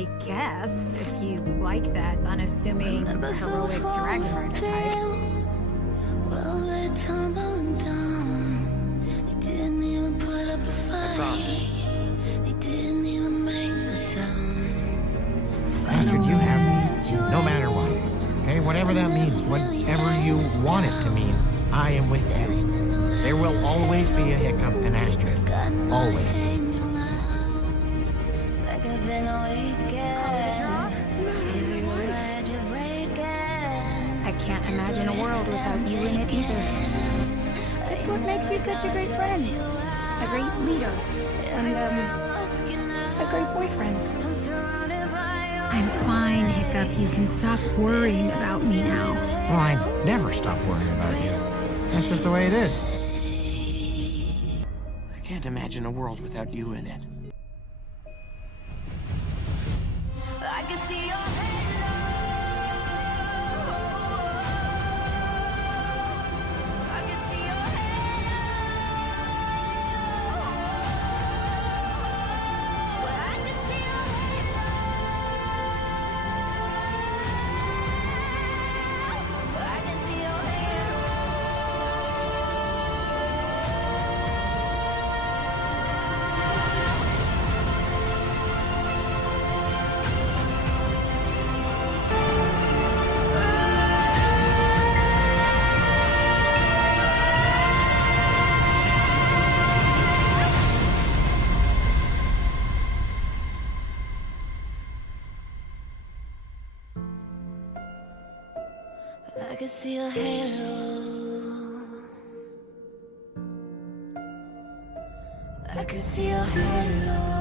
I guess, if you like that unassuming, heroic dragon rider type. Well, they're tumbling down. They didn't even put up a fight. I promise. They didn't even make a sound. Astrid, you have me, no matter what. Okay, whatever that means, whatever you want it to mean, I am with you. There will always be a Hiccup and Astrid. Always. It's like I've been I can't imagine a world without you in it either. It's what makes you such a great friend, a great leader, and, a great boyfriend. I'm fine, Hiccup. You can stop worrying about me now. Well, I never stop worrying about you. That's just the way it is. I can't imagine a world without you in it. I can see your halo. I can see your halo. I can see your halo. I can see your halo. I can see your halo. I can see your halo.